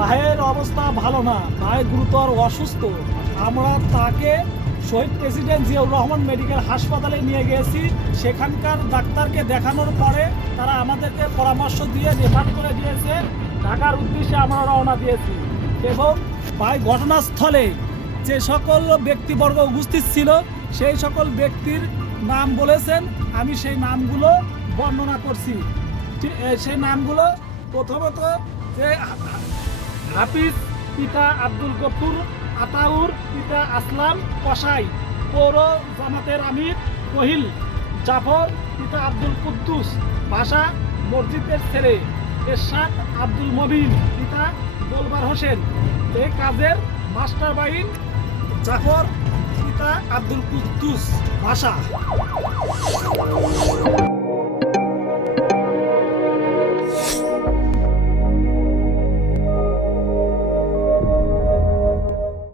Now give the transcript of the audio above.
ভাইয়ের অবস্থা ভালো না, ভাই গুরুতর অসুস্থ। আমরা তাকে শহীদ প্রেসিডেন্ট জিয়াউর রহমান মেডিকেল হাসপাতালে নিয়ে গেছি। সেখানকার ডাক্তারকে দেখানোর পরে তারা আমাদেরকে পরামর্শ দিয়ে রেফার করে দিয়েছে ঢাকার উদ্দেশ্যে আমরা রওনা দিয়েছি। এবং ভাই ঘটনাস্থলে যে সকল ব্যক্তিবর্গ উপস্থিত ছিল সেই সকল ব্যক্তির নাম বলেছেন, আমি সেই নামগুলো বর্ণনা করছি। সেই নামগুলো প্রথমত যে হাফিজ পিতা আব্দুল গফুর, আতাউর পিতা আসলাম কসাই, পৌর জামাতের আমির রহিল, জাফর পিতা আব্দুল কুদ্দুস, ভাষা মসজিদের ছেলে, এরশাদ আব্দুল মবিন পিতা গোলবার হোসেন, এই কাজের মাস্টার মাইন্ড জাফর পিতা আব্দুল কুদ্দুস, ভাষা।